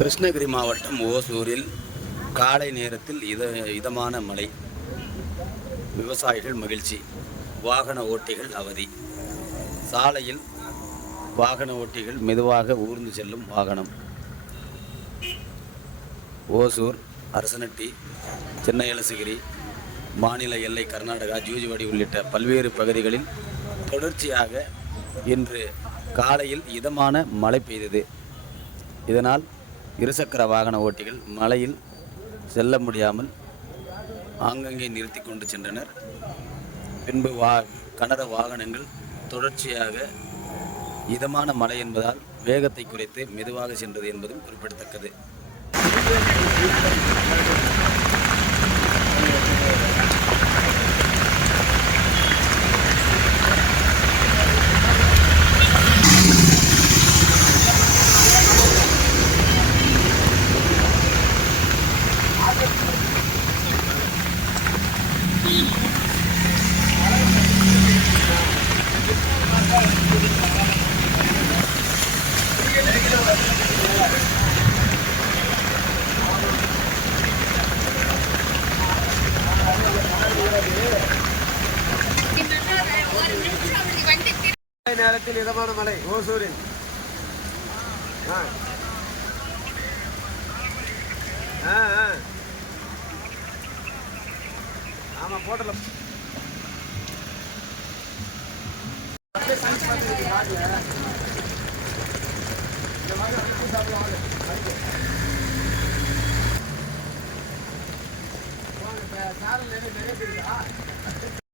கிருஷ்ணகிரி மாவட்டம் ஓசூரில் காலை நேரத்தில் இத இதமான மழை விவசாயிகள் மகிழ்ச்சி வாகன ஓட்டிகள் அவதி. சாலையில் வாகன ஓட்டிகள் மெதுவாக ஊர்ந்து செல்லும் வாகனம். ஓசூர் அரசனட்டி சென்னை எலசகிரி மாநில எல்லை கர்நாடகா ஜூஜிவாடி உள்ளிட்ட பல்வேறு பகுதிகளில் தொடர்ச்சியாக இன்று காலையில் இதமான மழை பெய்தது. இதனால் இருசக்கர வாகன ஓட்டிகள் மழையில் செல்ல முடியாமல் ஆங்கங்கே நிறுத்தி கொண்டு சென்றனர். பின்பு வா கனர வாகனங்கள் தொடர்ச்சியாக இதமான மழை என்பதால் வேகத்தை குறைத்து மெதுவாக சென்றது என்பதும் குறிப்பிடத்தக்கது. நேரத்தில் இதமான மழை ஓசூரில் ஆ. ஆ, ஆ. ஆமா போட்டல சாரல் நிறைய நிறைய தெரியுதா